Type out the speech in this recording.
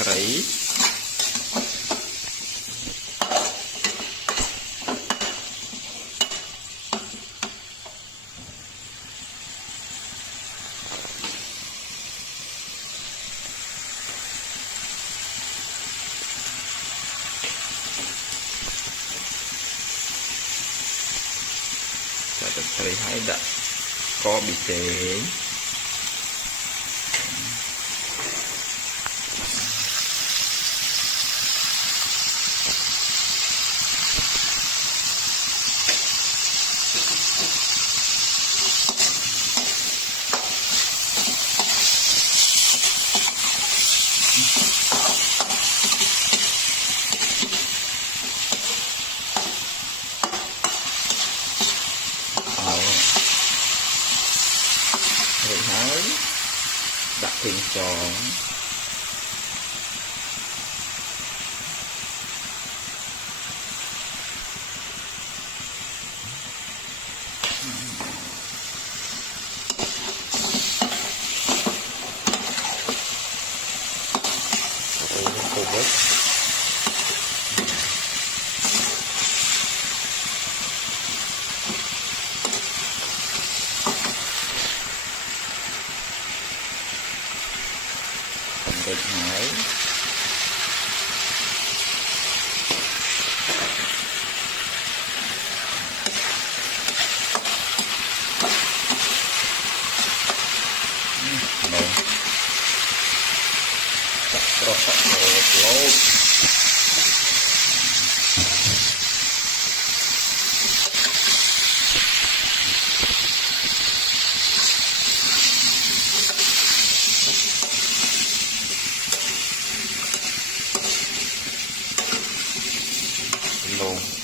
ត្រីចាទឹកត្រីហើយដាក់ស្ករប៊ីចេងrồiហើយដាក់គ្រឿងចងទៅវិញ được hải đây chặt rồi lốt luôn